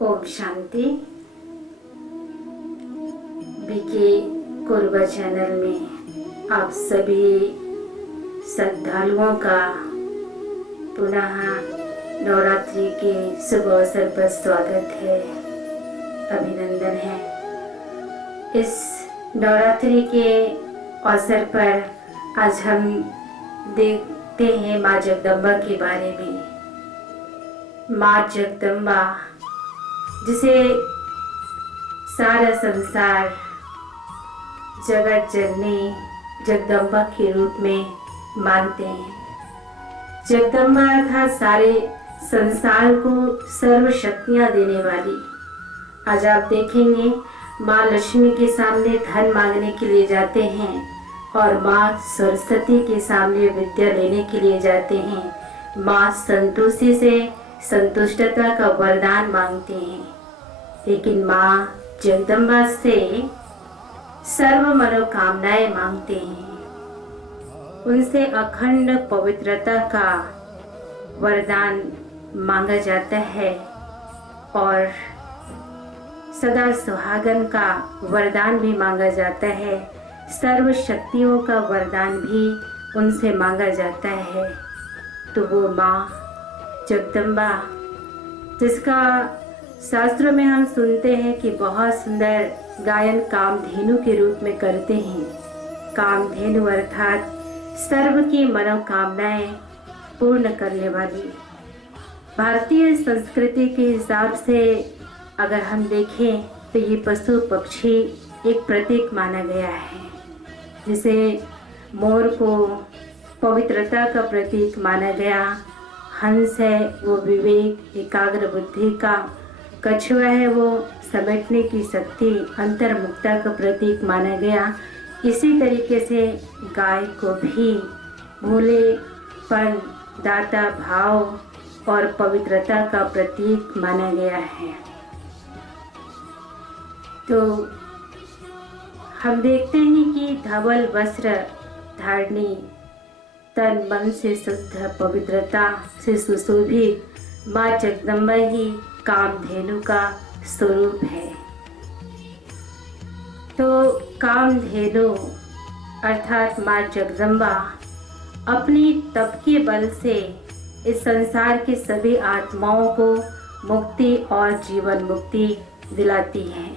Om Shanti. BK कुरबा channel में आप सभी श्रद्धालुओं का पुनः नवरात्रि के शुभ अवसर पर स्वागत है, अभिनंदन है। इस नवरात्रि के अवसर पर आज हम देखते हैं माँ जगदम्बा के बारे में। माँ जगदम्बा जिसे सारा संसार जगत जननी जगदम्बा के रूप में मानते हैं। जगदम्बा अर्थात सारे संसार को सर्व शक्तियाँ देने वाली। आज आप देखेंगे माँ लक्ष्मी के सामने धन मांगने के लिए जाते हैं और माँ सरस्वती के सामने विद्या लेने के लिए जाते हैं। माँ संतोषी से संतुष्टता का वरदान मांगते हैं, लेकिन माँ जगदम्बा से सर्व मनोकामनाएं मांगते हैं। उनसे अखंड पवित्रता का वरदान मांगा जाता है और सदा सुहागन का वरदान भी मांगा जाता है। सर्व शक्तियों का वरदान भी उनसे मांगा जाता है। तो वो माँ जगदम्बा, जिसका शास्त्रों में हम सुनते हैं कि बहुत सुंदर गायन कामधेनु के रूप में करते हैं। कामधेनु अर्थात सर्व की मनोकामनाएं पूर्ण करने वाली। भारतीय संस्कृति के हिसाब से अगर हम देखें तो ये पशु पक्षी एक प्रतीक माना गया है। जिसे मोर को पवित्रता का प्रतीक माना गया, हंस है वो विवेक एकाग्र बुद्धि का, कछुआ है वो समेटने की शक्ति अंतर्मुक्ता का प्रतीक माना गया। इसी तरीके से गाय को भी भोलेपन, दाता भाव और पवित्रता का प्रतीक माना गया है। तो हम देखते हैं कि धवल वस्त्र धारणी, तन मन से शुद्ध पवित्रता से सुशोभित माँ जगदम्बा ही कामधेनु का स्वरूप है। तो कामधेनु अर्थात माँ जगदम्बा अपनी तप के बल से इस संसार के सभी आत्माओं को मुक्ति और जीवन मुक्ति दिलाती है।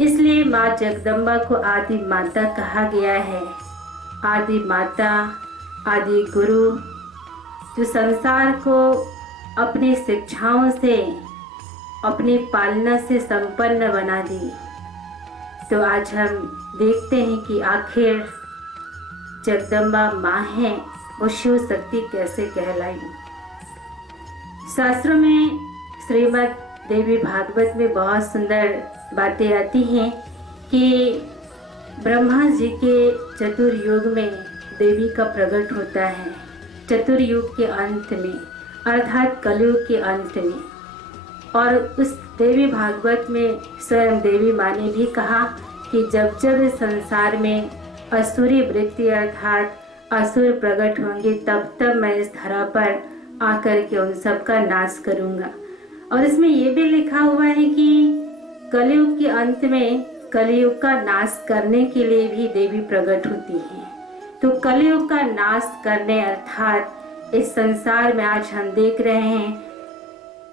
इसलिए माँ जगदम्बा को आदि माता कहा गया है। आदि माता, आदि गुरु, जो संसार को अपनी शिक्षाओं से, अपनी पालना से संपन्न बना दी। तो आज हम देखते हैं कि आखिर जगदम्बा माँ है, वो शिव शक्ति कैसे कहलाई। शास्त्रों में श्रीमद् देवी भागवत में बहुत सुंदर बातें आती हैं कि ब्रह्मा जी के चतुर्युग में देवी का प्रकट होता है। चतुर्युग के अंत में अर्थात कलयुग के अंत में। और उस देवी भागवत में स्वयं देवी माँ ने भी कहा कि जब जब संसार में असुरी वृत्ति अर्थात असुर प्रकट होंगे, तब तब मैं इस धरा पर आकर के उन सब का नाश करूँगा। और इसमें ये भी लिखा हुआ है कि कलयुग के अंत में कलयुग का नाश करने के लिए भी देवी प्रकट होती है। तो कलयुग का नाश करने अर्थात इस संसार में आज हम देख रहे हैं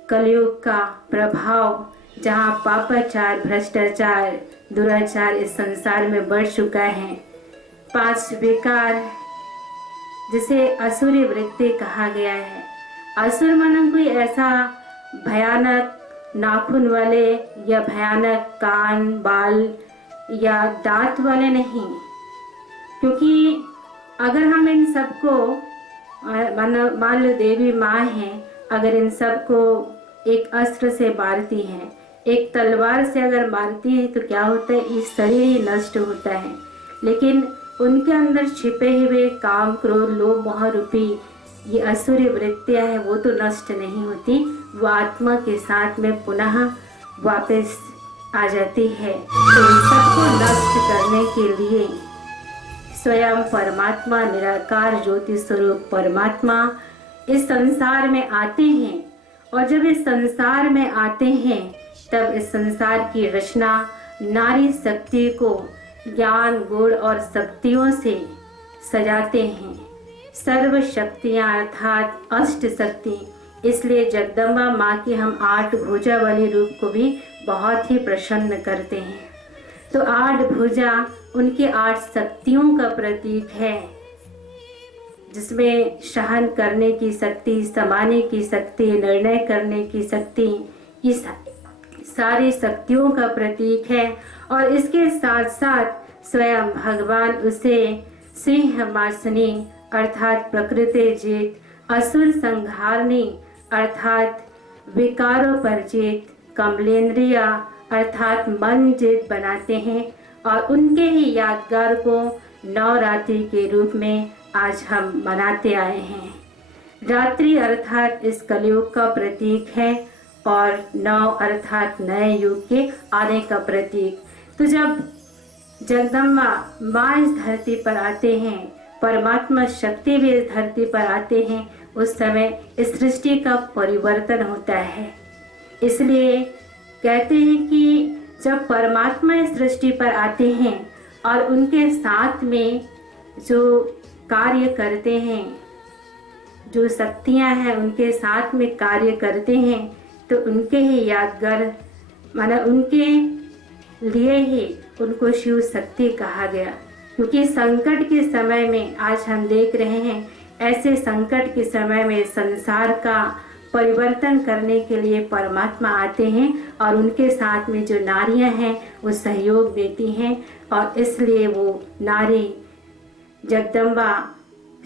कलयुग का प्रभाव, जहाँ पापाचार, भ्रष्टाचार, दुराचार इस संसार में बढ़ चुका है। 5 विकार जिसे असुरी वृत्ति कहा गया है। असुर माना कोई ऐसा भयानक नाखून वाले या भयानक कान, बाल या दांत वाले नहीं, क्योंकि अगर हम इन सबको मान लो देवी माँ हैं, अगर इन सबको एक अस्त्र से मारती हैं, एक तलवार से अगर मारती है, तो क्या होता है, इस शरीर ही नष्ट होता है। लेकिन उनके अंदर छिपे हुए काम, क्रोध, लोभ, मोह रूपी ये असुरी वृत्तियाँ हैं, वो तो नष्ट नहीं होती, वो आत्मा के साथ में पुनः वापस आ जाती है। तो इन सबको नष्ट करने के लिए स्वयं परमात्मा, निराकार ज्योति स्वरूप परमात्मा इस संसार में आते हैं और जब इस संसार में आते हैं तब इस संसार की रचना नारी शक्ति को ज्ञान गुण और शक्तियों से सजाते हैं। सर्व शक्तियाँ अर्थात अष्ट शक्ति, इसलिए जगदम्बा माँ की हम 8 भुजा वाले रूप को भी बहुत ही प्रसन्न करते हैं। तो 8 भुजा उनकी 8 शक्तियों का प्रतीक है, जिसमें सहन करने की शक्ति, समाने की शक्ति, निर्णय करने की शक्ति, इस सारी शक्तियों का प्रतीक है। और इसके साथ साथ स्वयं भगवान उसे सिंहमासनी अर्थात प्रकृति जीत, असुर संहारनी अर्थात विकारों पर जीत, कमलेंद्रिया अर्थात मन जीत बनाते हैं। और उनके ही यादगार को नवरात्रि के रूप में आज हम मनाते आए हैं। रात्रि अर्थात इस कलयुग का प्रतीक है और नव अर्थात नए युग के आने का प्रतीक। तो जब जगदम्बा माँ इस धरती पर आते हैं, परमात्मा शक्ति भी इस धरती पर आते हैं, उस समय इस सृष्टि का परिवर्तन होता है। इसलिए कहते हैं कि जब परमात्मा इस सृष्टि पर आते हैं और उनके साथ में जो कार्य करते हैं, जो शक्तियां हैं उनके साथ में कार्य करते हैं, तो उनके ही यादगार माना उनके लिए ही उनको शिव शक्ति कहा गया। क्योंकि संकट के समय में आज हम देख रहे हैं, ऐसे संकट के समय में संसार का परिवर्तन करने के लिए परमात्मा आते हैं और उनके साथ में जो नारियां हैं वो सहयोग देती हैं। और इसलिए वो नारी जगदम्बा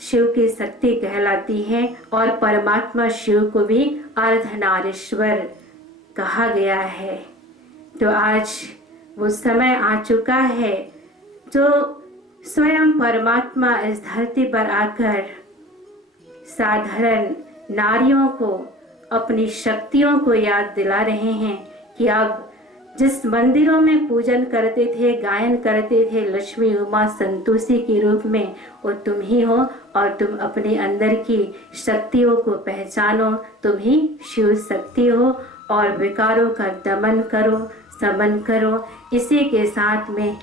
शिव की शक्ति कहलाती है और परमात्मा शिव को भी अर्धनारीश्वर कहा गया है। तो आज वो समय आ चुका है जो स्वयं परमात्मा इस धरती पर आकर साधारण नारियों को अपनी शक्तियों को याद दिला रहे हैं कि अब जिस मंदिरों में पूजन करते थे, गायन करते थे लक्ष्मी उमा संतोषी के रूप में, वो तुम ही हो और तुम अपने अंदर की शक्तियों को पहचानो। तुम ही शिव शक्ति हो और विकारों का दमन करो, समन करो। इसी के साथ में